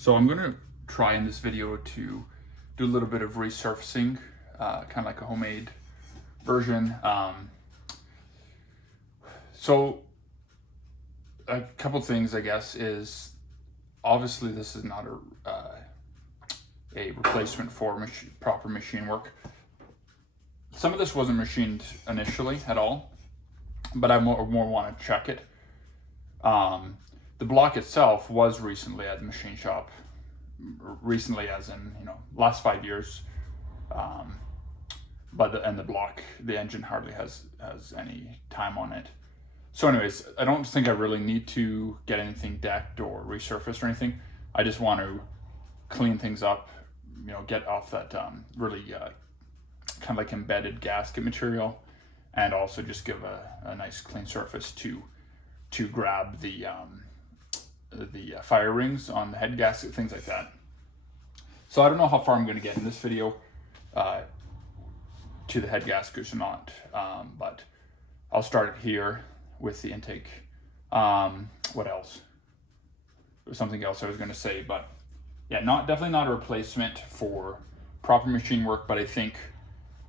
So I'm going to try in this video to do a little bit of resurfacing, kind of like a homemade version. So a couple things, I guess, is obviously this is not a replacement for proper machine work. Some of this wasn't machined initially at all, but I more want to check it. The block itself was recently at the machine shop, recently as in, last 5 years. But the engine hardly has any time on it. So anyways, I don't think I really need to get anything decked or resurfaced or anything. I just want to clean things up, get off that really kind of like embedded gasket material, and also just give a nice clean surface to grab the fire rings on the head gasket, things like that. So I don't know how far I'm going to get in this video to the head gaskets or not, but I'll start here with the intake. What else? There was something else I was going to say, but yeah, definitely not a replacement for proper machine work. But I think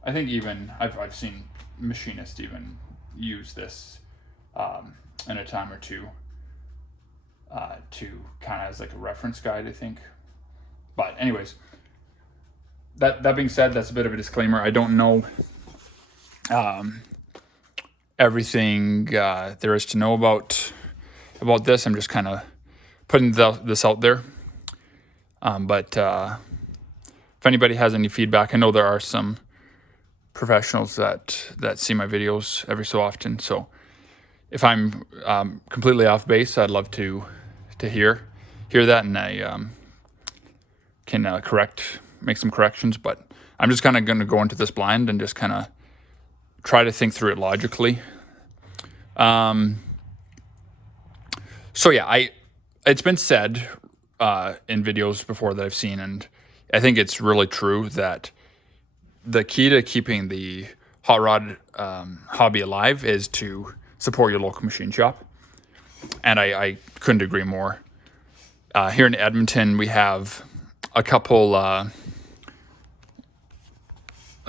even I've seen machinists even use this in a time or two to kind of as like a reference guide, I think. But anyways, that being said, that's a bit of a disclaimer. I don't know everything there is to know about this. I'm just kind of putting this out there. But if anybody has any feedback, I know there are some professionals that see my videos every so often. So if I'm completely off base, I'd love to hear that, and I can make some corrections. But I'm just kind of going to go into this blind and just kind of try to think through it logically. So yeah, it's been said in videos before that I've seen, and I think it's really true, that the key to keeping the hot rod hobby alive is to support your local machine shop. And I couldn't agree more. Here in Edmonton, we have a couple, I'll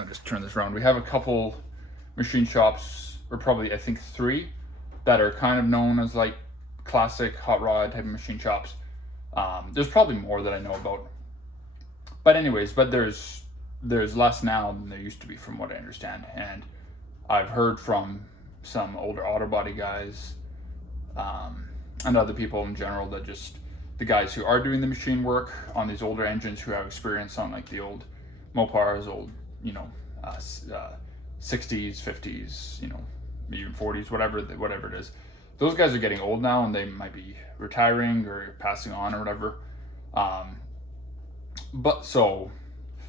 just turn this around. We have a couple machine shops, or probably I think 3, that are kind of known as like classic hot rod type of machine shops. There's probably more that I know about. But anyways, there's less now than there used to be, from what I understand. And I've heard from some older auto body guys, and other people in general, that just the guys who are doing the machine work on these older engines, who have experience on like the old Mopars, old 60s, 50s, even 40s, whatever it is. Those guys are getting old now, and they might be retiring or passing on or whatever. But so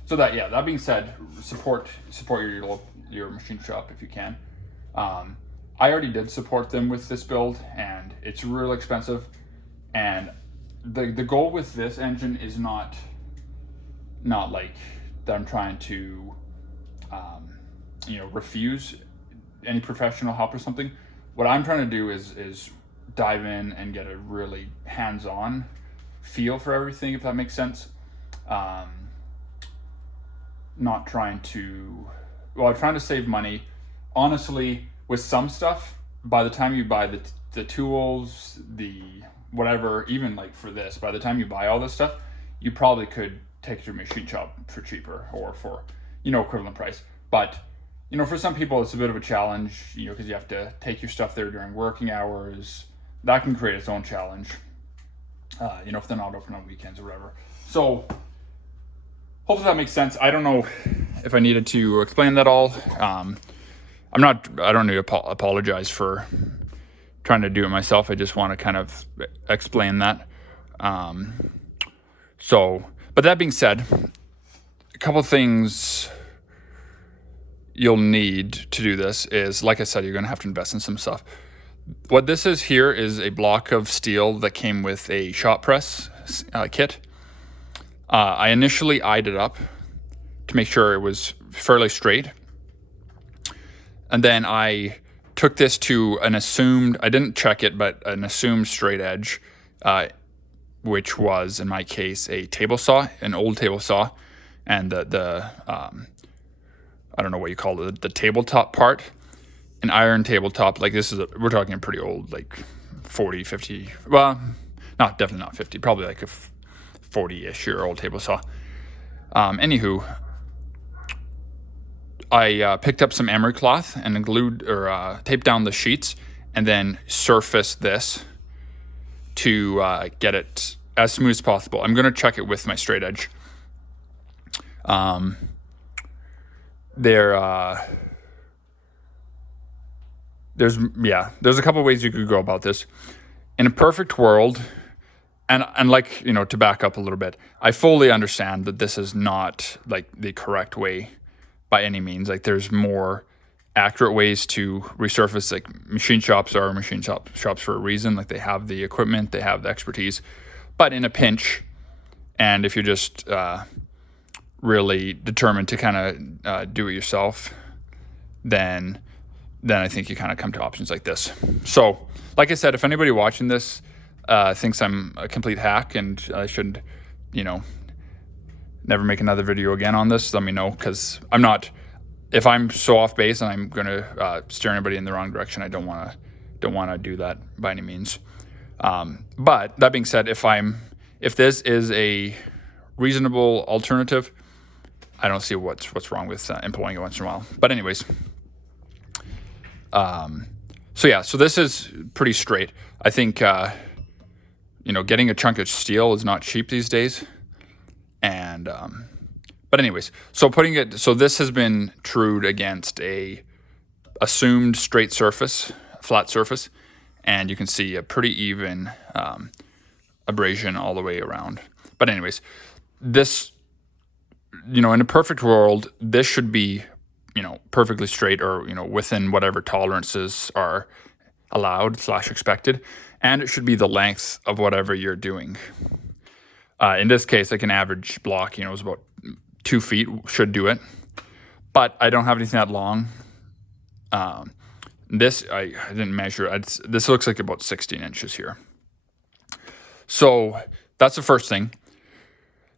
that being said, support your machine shop if you can. I already did support them with this build, and it's real expensive. And the goal with this engine is not like that I'm trying to refuse any professional help or something. What I'm trying to do is dive in and get a really hands-on feel for everything, if that makes sense. Not trying to, trying to save money. Honestly, with some stuff, by the time you buy the tools, the whatever, even like for this, by the time you buy all this stuff, you probably could take it to a machine shop for cheaper, or for, equivalent price. But, for some people, it's a bit of a challenge, because you have to take your stuff there during working hours. That can create its own challenge, if they're not open on weekends or whatever. So hopefully that makes sense. I don't know if I needed to explain that all. I don't need to apologize for trying to do it myself. I just want to kind of explain that. But that being said, a couple of things you'll need to do this is, like I said, you're going to have to invest in some stuff. What this is here is a block of steel that came with a shop press kit. I initially eyed it up to make sure it was fairly straight. And then I took this to an assumed, I didn't check it, but an assumed straight edge which was in my case a table saw, an old table saw, and the I don't know what you call it, the tabletop part, an iron tabletop. Like this is we're talking pretty old, like 40, 50. Well, definitely not 50. Probably like a 40-ish year old table saw. Anywho, I picked up some emery cloth and glued or taped down the sheets, and then surfaced this to get it as smooth as possible. I'm going to check it with my straight edge. There's a couple ways you could go about this. In a perfect world, and like, you know, to back up a little bit, I fully understand that this is not like the correct way by any means. Like there's more accurate ways to resurface. Like machine shops are machine shops for a reason. Like they have the equipment, they have the expertise. But in a pinch, and if you're just really determined to kind of do it yourself, then I think you kind of come to options like this. So, like I said, if anybody watching this thinks I'm a complete hack and I should, you know, never make another video again on this, let me know, because I'm not. If I'm so off base and I'm going to steer anybody in the wrong direction, I don't want to do that by any means. But that being said, if this is a reasonable alternative, I don't see what's wrong with employing it once in a while. But anyways, so this is pretty straight. I think getting a chunk of steel is not cheap these days, and but anyways, so this has been trued against a assumed straight surface, flat surface, and you can see a pretty even abrasion all the way around. But anyways, this, in a perfect world, this should be, perfectly straight, or, within whatever tolerances are allowed / expected. And it should be the length of whatever you're doing. In this case, like an average block, is about 2 feet, should do it. But I don't have anything that long. This, I didn't measure. This looks like about 16 inches here. So that's the first thing.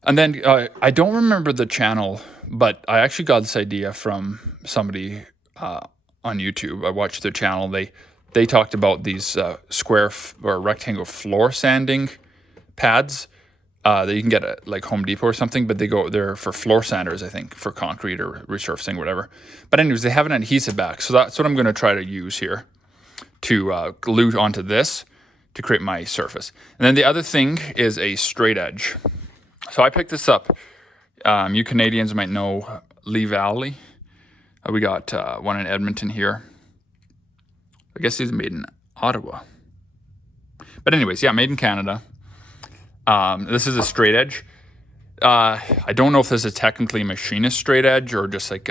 And then I don't remember the channel, but I actually got this idea from somebody on YouTube. I watched their channel. They talked about these square or rectangle floor sanding pads that you can get at like Home Depot or something, but they're for floor sanders, I think, for concrete or resurfacing, whatever. But anyways, they have an adhesive back. So that's what I'm going to try to use here to glue onto this to create my surface. And then the other thing is a straight edge. So I picked this up. You Canadians might know Lee Valley. We got one in Edmonton here. I guess he's made in Ottawa. But anyways, yeah, made in Canada. This is a straight edge. I don't know if this is technically machinist straight edge or just like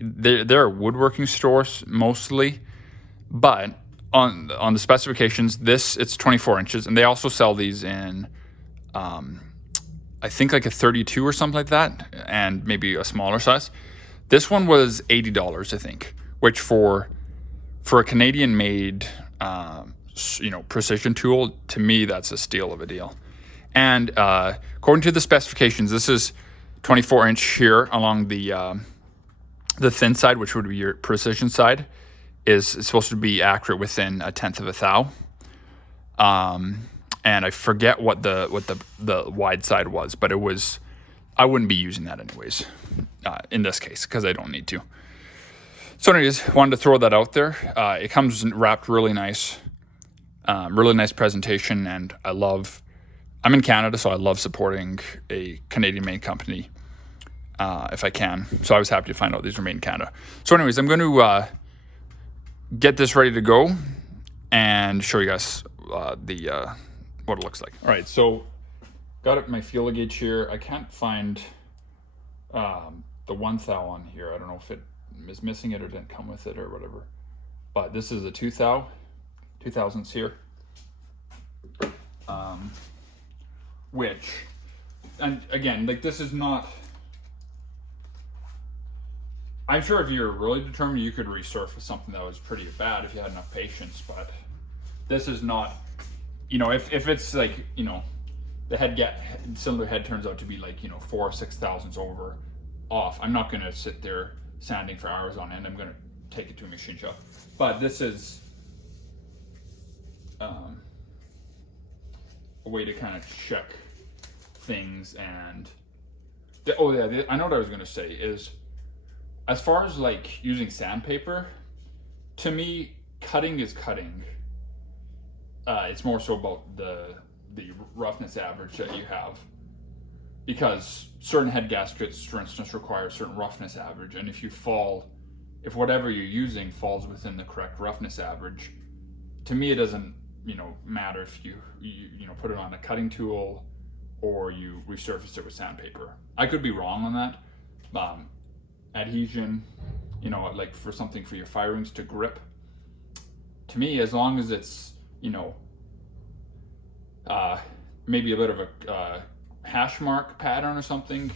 there are woodworking stores mostly, but on the specifications, it's 24 inches, and they also sell these in I think like a 32 or something like that, and maybe a smaller size. This one was $80, I think, which for a Canadian-made precision tool, to me that's a steal of a deal. And according to the specifications, this is 24 inch here along the thin side, which would be your precision side, is supposed to be accurate within 1/10 of a thou. And I forget what the wide side was, but it was. I wouldn't be using that anyways in this case because I don't need to. So anyways, wanted to throw that out there. It comes wrapped really nice presentation, and I'm in Canada, so I love supporting a Canadian-made company if I can. So I was happy to find out these were made in Canada. So anyways, I'm going to get this ready to go and show you guys what it looks like. All right, so got my fuel gauge here. I can't find the 1 thou on here. I don't know if it is missing it or didn't come with it or whatever. But this is a 2 thou, 2000s here. Which, and again, like this is not, I'm sure if you're really determined, you could resurface something that was pretty bad if you had enough patience, but this is not, if it's like, the cylinder head turns out to be like, 4 or 6 thousandths off, I'm not gonna sit there sanding for hours on end. I'm gonna take it to a machine shop. But this is a way to kind of check things. And I know what I was gonna say is, as far as like using sandpaper, to me, cutting is cutting. It's more so about the roughness average that you have, because certain head gaskets, for instance, require a certain roughness average, and if whatever you're using falls within the correct roughness average, to me it doesn't matter if you put it on a cutting tool or you resurface it with sandpaper. I could be wrong on that. Adhesion, like for something for your firings to grip, to me, as long as it's maybe a bit of a hash mark pattern or something,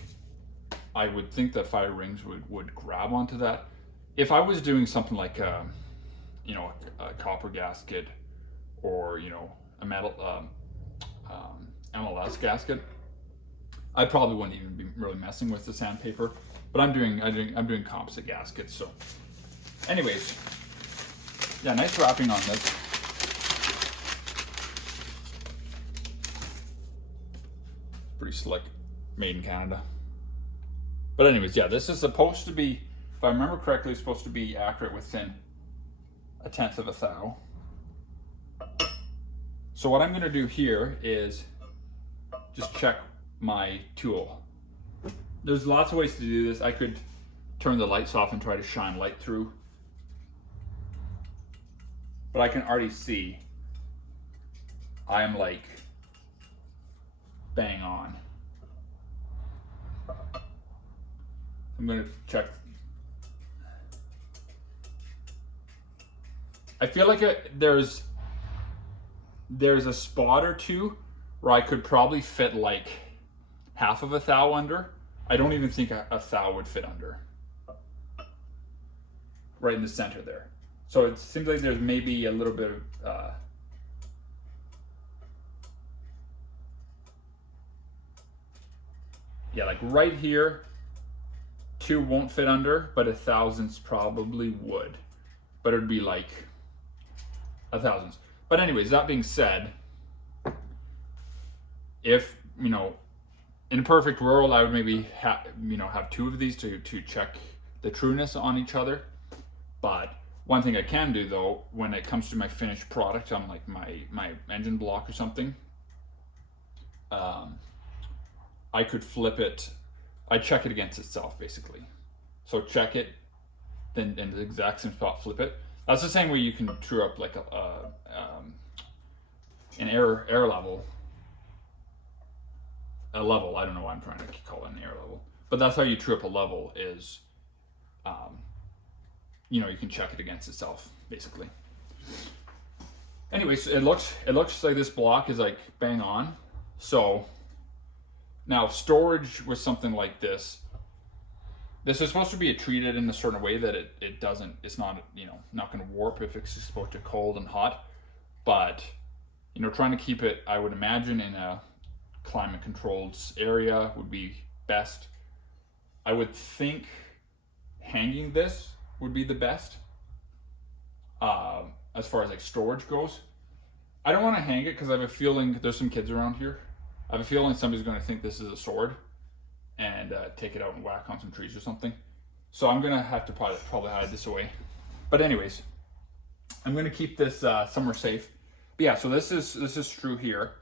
I would think that fire rings would grab onto that. If I was doing something like a copper gasket, or a metal MLS gasket, I probably wouldn't even be really messing with the sandpaper. But I'm doing composite gaskets. So, anyways, yeah, nice wrapping on this. Pretty slick, made in Canada. But anyways, yeah, this is supposed to be, if I remember correctly, it's supposed to be accurate within 1/10 of a thou. So what I'm going to do here is just check my tool. There's lots of ways to do this. I could turn the lights off and try to shine light through, but I can already see I am like bang on. I'm going to check. I feel like there's a spot or two where I could probably fit like 1/2 of a thou under. I don't even think a thou would fit under. Right in the center there. So it seems like there's maybe a little bit of yeah, like right here, 2 won't fit under, but 1/1000ths probably would. But it'd be like 1/1000ths. But anyways, that being said, if in a perfect world, I would maybe have 2 of these to check the trueness on each other. But one thing I can do though, when it comes to my finished product on like my engine block or something, I could flip it. I check it against itself basically. So check it, then in the exact same spot, flip it. That's the same way you can true up like an air level. A level, I don't know why I'm trying to call it an air level, but that's how you true up a level is, you can check it against itself basically. Anyways, it looks like this block is like bang on. So now storage with something like this is supposed to be treated in a certain way that it's not, not going to warp if it's exposed to cold and hot, but trying to keep it, I would imagine, in a climate controlled area would be best. I would think hanging this would be the best as far as like storage goes. I don't want to hang it because I have a feeling there's some kids around here. I have a feeling somebody's going to think this is a sword and take it out and whack on some trees or something. So I'm going to have to probably hide this away. But anyways, I'm going to keep this somewhere safe. But yeah, so this is true here,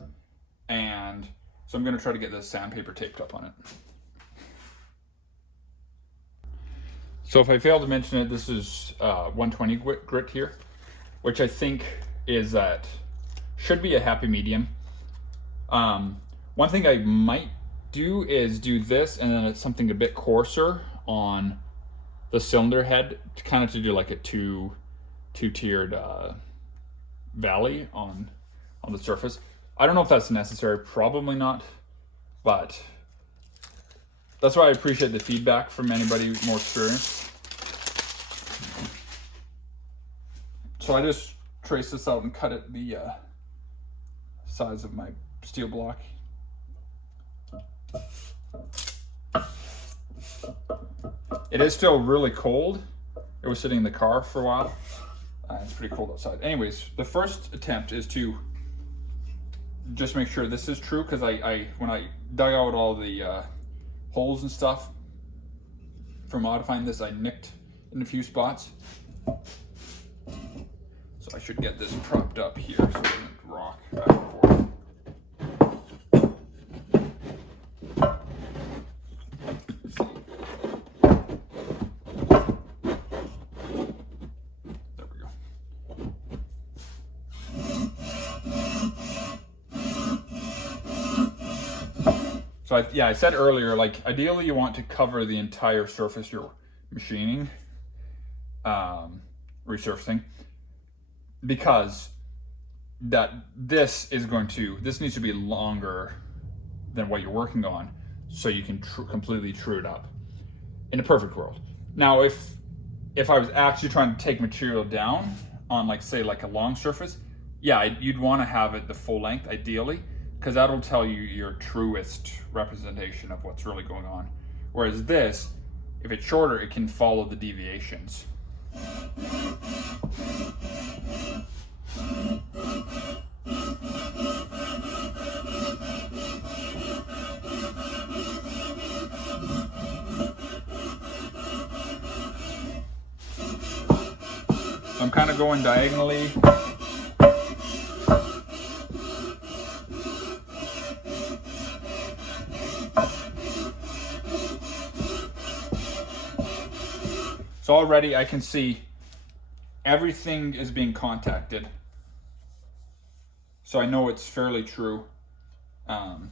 and so I'm going to try to get this sandpaper taped up on it. So if I failed to mention it, this is 120 grit here, which I think should be a happy medium. One thing I might do is do this and then it's something a bit coarser on the cylinder head, to do like a two-tiered valley on the surface. I don't know if that's necessary, probably not, but that's why I appreciate the feedback from anybody more experienced. So I just trace this out and cut it the size of my steel block It is still really cold. It was sitting in the car for a while. It's pretty cold outside. Anyways, the first attempt is to just make sure this is true, because when I dug out all the holes and stuff for modifying this, I nicked in a few spots. So I should get this propped up here so it doesn't rock back and forth. There we go. So I said earlier, like ideally you want to cover the entire surface you're machining, resurfacing, because this needs to be longer than what you're working on, so you can completely true it up in a perfect world. Now, if I was actually trying to take material down on, like, say, like a long surface, yeah, you'd want to have it the full length ideally, because that'll tell you your truest representation of what's really going on. Whereas this, if it's shorter, it can follow the deviations. I'm kind of going diagonally. So already I can see everything is being contacted. So I know it's fairly true. I'm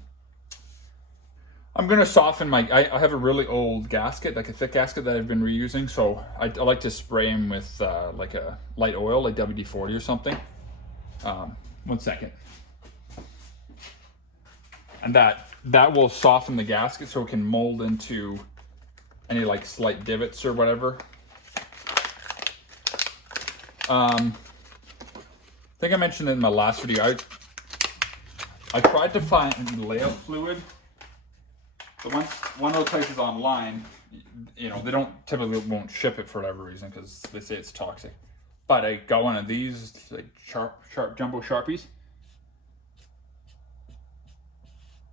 gonna soften I have a really old gasket, like a thick gasket that I've been reusing. So I like to spray them with like a light oil, like WD-40 or something. 1 second. And that will soften the gasket so it can mold into any like slight divots or whatever. I think I mentioned in my last video, I tried to find layout fluid. But one of the places online, you know, they won't ship it for whatever reason, because they say it's toxic. But I got one of these, like sharp jumbo Sharpies.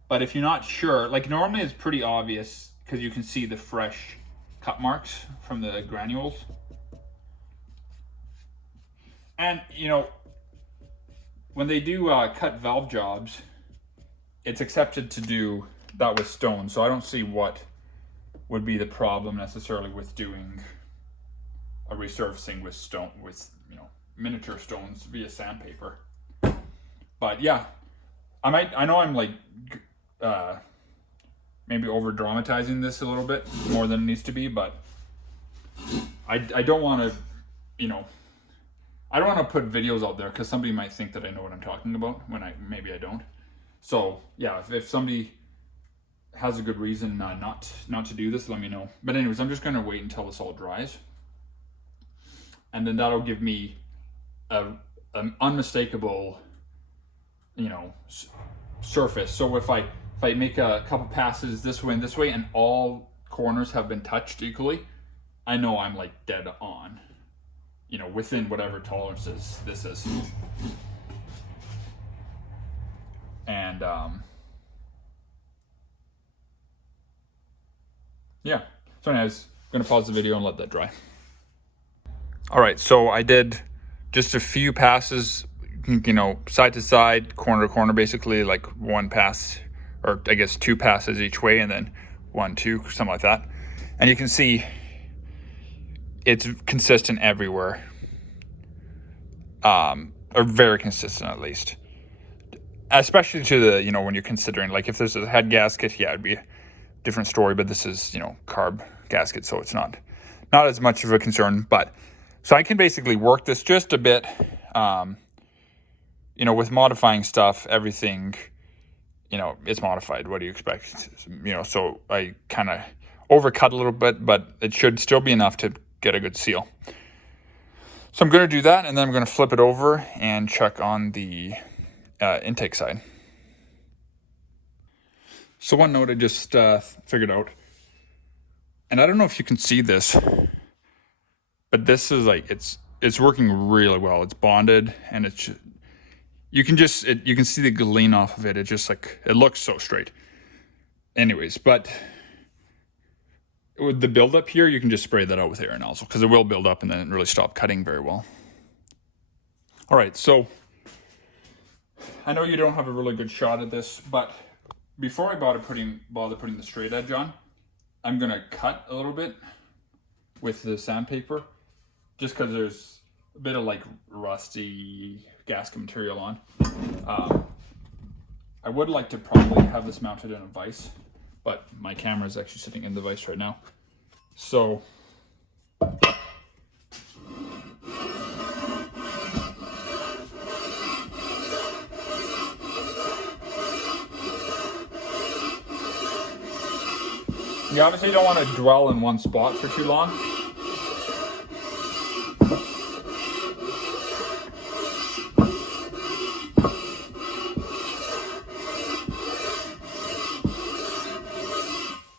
But if you're not sure, like normally it's pretty obvious because you can see the fresh cut marks from the granules. And, you know, when they do cut valve jobs, it's accepted to do that with stone. So I don't see what would be the problem necessarily with doing a resurfacing with stone, with, you know, miniature stones via sandpaper. But yeah, I know I'm like maybe over dramatizing this a little bit more than it needs to be, but I don't want to, you know, I don't want to put videos out there because somebody might think that I know what I'm talking about when maybe I don't. So yeah, if somebody has a good reason not to do this, let me know. But anyways, I'm just going to wait until this all dries, and then that'll give me an unmistakable, you know, surface. So if I make a couple passes this way and this way, and all corners have been touched equally, I know I'm like dead on, you know, within whatever tolerances this is. And yeah, so anyways, I'm gonna pause the video and let that dry. All right, so I did just a few passes, you know, side to side, corner to corner, basically like one pass, or I guess two passes each way, and then 1, 2, something like that. And you can see it's consistent everywhere, or very consistent at least. Especially to the, you know, when you're considering, like if there's a head gasket, yeah, it'd be a different story, but this is, you know, carb gasket, so it's not as much of a concern. But so I can basically work this just a bit, you know, with modifying stuff, everything, you know, it's modified. What do you expect? You know, so I kind of overcut a little bit, but it should still be enough to get a good seal. So I'm going to do that, and then I'm going to flip it over and check on the intake side. So one note I just figured out, and I don't know if you can see this, but this is like, it's working really well. It's bonded, and it's just, you can see the gleam off of it. It just like, it looks so straight. Anyways, but with the buildup here, you can just spray that out with air nozzle, because it will build up and then really stop cutting very well. All right, so I know you don't have a really good shot at this, but before I bother putting the straight edge on, I'm gonna cut a little bit with the sandpaper, just because there's a bit of like rusty gasket material on. I would like to probably have this mounted in a vise, but my camera is actually sitting in the vise right now. So you obviously don't want to dwell in one spot for too long.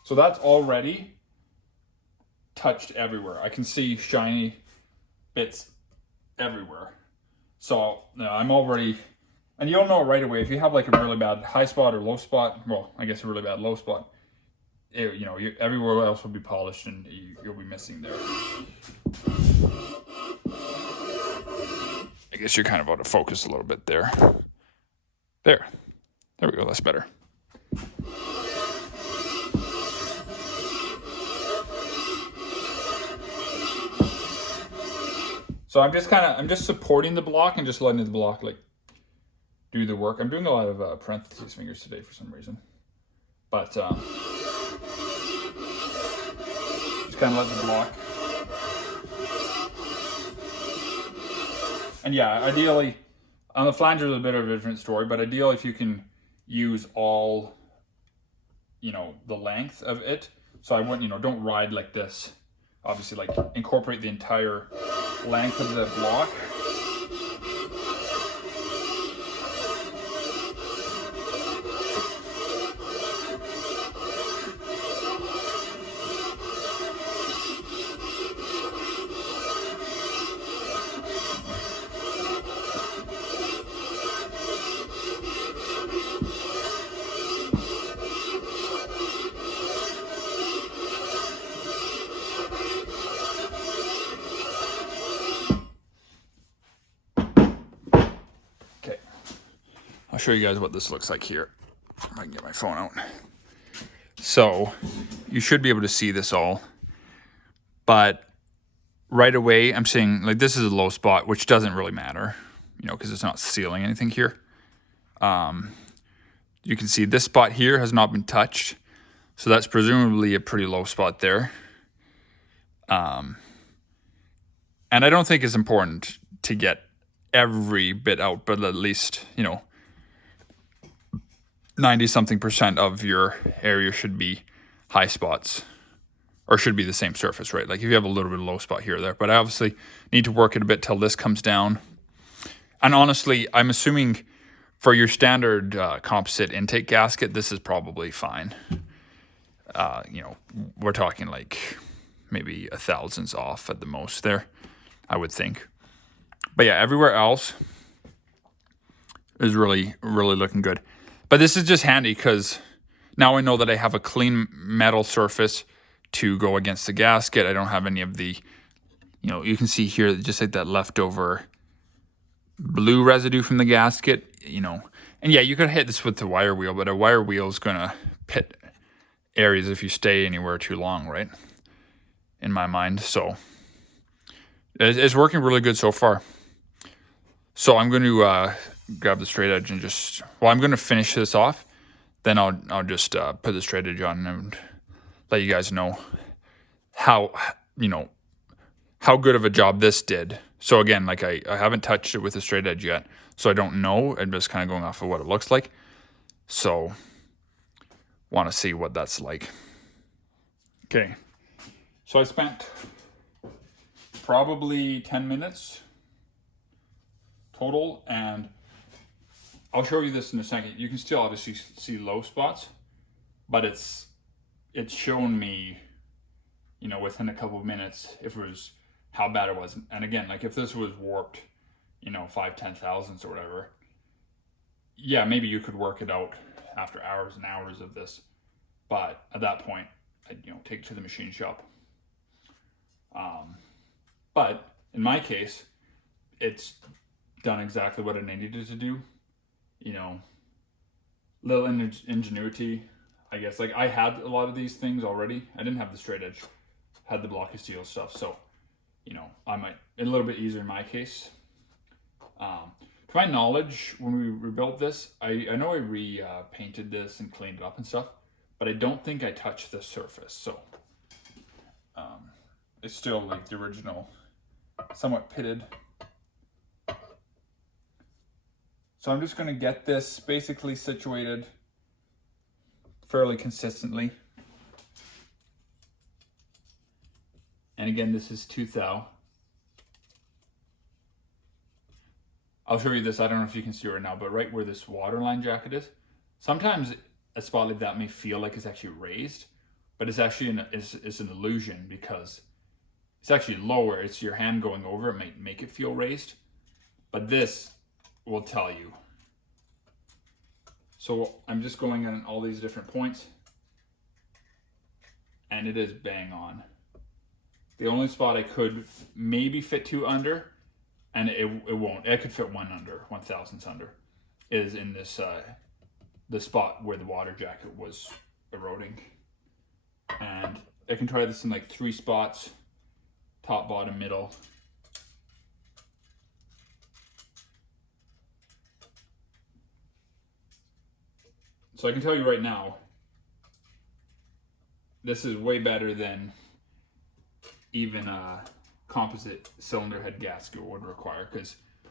So that's already touched everywhere. I can see shiny bits everywhere. So I'm already, and you'll know right away if you have like a really bad high spot or low spot. Well, I guess a really bad low spot. Everywhere else will be polished, and you'll be missing there. I guess you're kind of out of focus a little bit there. There we go. That's better. So I'm just supporting the block and just letting the block like do the work. I'm doing a lot of parentheses fingers today for some reason, but just kind of let the block. And yeah, ideally on the flanger is a bit of a different story, but ideally if you can use all, the length of it. So I wouldn't, don't ride like this. Obviously, like incorporate the entire length of the block. I'll show you guys what this looks like here. If I can get my phone out. So you should be able to see this all, but right away I'm seeing like this is a low spot, which doesn't really matter, because it's not sealing anything here. You can see this spot here has not been touched, so that's presumably a pretty low spot there. And I don't think it's important to get every bit out, but at least 90-something% of your area should be high spots, or should be the same surface, right? Like if you have a little bit of low spot here or there, but I obviously need to work it a bit till this comes down. And honestly, I'm assuming for your standard composite intake gasket, this is probably fine. We're talking like maybe a thousandths off at the most there, I would think. But yeah, everywhere else is really, really looking good. But this is just handy because now I know that I have a clean metal surface to go against the gasket. I don't have any of the, you can see here just like that leftover blue residue from the gasket, And yeah, you could hit this with the wire wheel, but a wire wheel is going to pit areas if you stay anywhere too long, right? In my mind. So it's working really good so far. So I'm going to grab the straight edge and I'm going to finish this off. Then I'll just put the straight edge on and let you guys know how good of a job this did. So again, like I haven't touched it with the straight edge yet, so I don't know. I'm just kind of going off of what it looks like. So want to see what that's like. Okay. So I spent probably 10 minutes total, and I'll show you this in a second. You can still obviously see low spots, but it's shown me, you know, within a couple of minutes if it was how bad it was. And again, like if this was warped, you know, 5-10 thousandths or whatever, yeah, maybe you could work it out after hours and hours of this. But at that point, I'd, you know, take it to the machine shop. But in my case, it's done exactly what it needed to do. You know, little ingenuity, I guess. Like I had a lot of these things already. I didn't have the straight edge, had the block of steel stuff. So, you know, I might, a little bit easier in my case. To my knowledge, when we rebuilt this, I know I painted this and cleaned it up and stuff, but I don't think I touched the surface. So it's still like the original, somewhat pitted. So I'm just going to get this basically situated fairly consistently. And again, this is 2 thou. I'll show you this. I don't know if you can see it right now, but right where this waterline jacket is, sometimes a spot like that may feel like it's actually raised, but it's actually it's an illusion because it's actually lower. It's your hand going over. It might make it feel raised, but this will tell you. So I'm just going on all these different points, and it is bang on. The only spot I could maybe fit 2 under, and it won't. It could fit 1 under, 1/1000th under, is in this the spot where the water jacket was eroding. And I can try this in like 3 spots, top, bottom, middle. So I can tell you right now, this is way better than even a composite cylinder head gasket would require, because I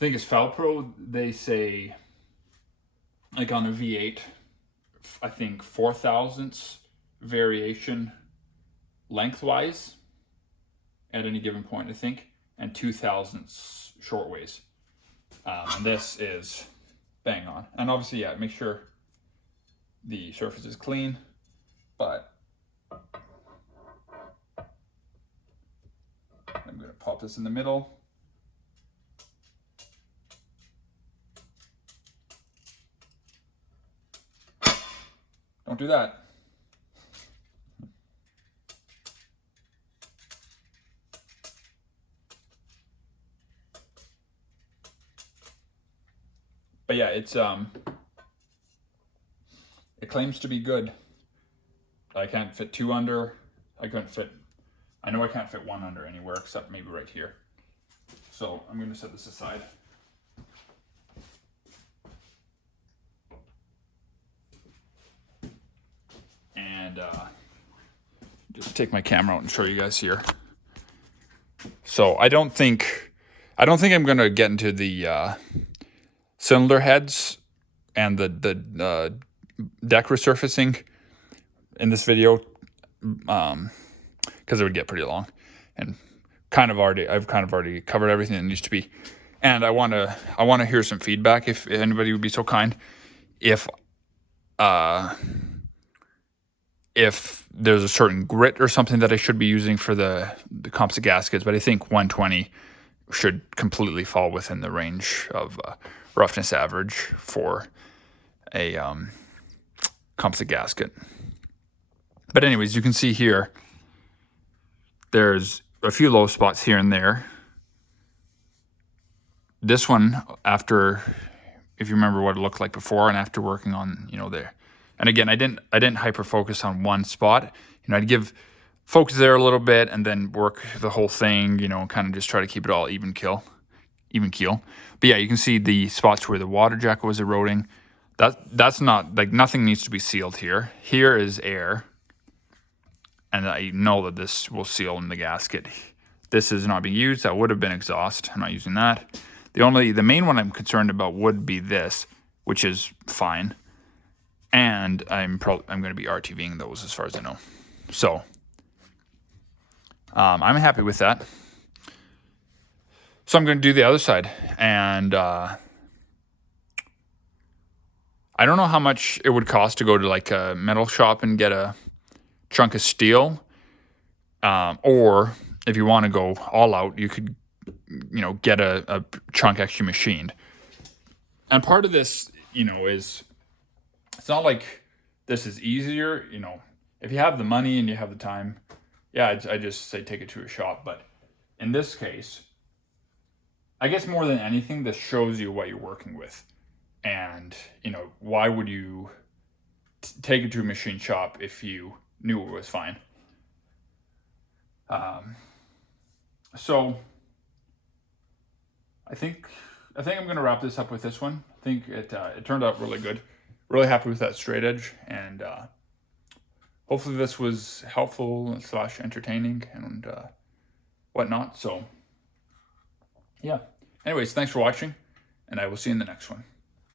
think it's Falpro, they say like on a V8, I think 4/1000ths variation lengthwise at any given point, I think, and 2/1000ths shortways. And this is bang on. And obviously, yeah, make sure the surface is clean, but I'm going to pop this in the middle. Don't do that. But yeah, it's it claims to be good. I can't fit 2 under. I know I can't fit 1 under anywhere except maybe right here. So I'm going to set this aside. And just take my camera out and show you guys here. So I don't think I'm going to get into the cylinder heads and the deck resurfacing in this video, because it would get pretty long, and I've kind of already covered everything that needs to be. And I want to hear some feedback, if anybody would be so kind, if there's a certain grit or something that I should be using for the composite gaskets. But I think 120 should completely fall within the range of roughness average for a composite gasket. But anyways, you can see here, there's a few low spots here and there. This one, after, if you remember what it looked like before, and after working on, you know, there. And again, I didn't hyper focus on one spot. You know, I'd give focus there a little bit and then work the whole thing, you know, and kind of just try to keep it all even keel. But yeah, you can see the spots where the water jacket was eroding. That's not, like, nothing needs to be sealed here. Here is air, and I know that this will seal in the gasket. This is not being used. That would have been exhaust. I'm not using that. The main one I'm concerned about would be this, which is fine. And I'm going to be RTVing those as far as I know. So I'm happy with that. So I'm going to do the other side, and I don't know how much it would cost to go to like a metal shop and get a chunk of steel. Or if you want to go all out, you could, get a chunk actually machined. And part of this, is it's not like this is easier. If you have the money and you have the time, yeah, I just say take it to a shop. But in this case, I guess more than anything, this shows you what you're working with. And, why would you take it to a machine shop if you knew it was fine? So I think I'm going to wrap this up with this one. I think it turned out really good. Really happy with that straight edge, and hopefully this was helpful / entertaining and whatnot. So yeah. Anyways, thanks for watching, and I will see you in the next one.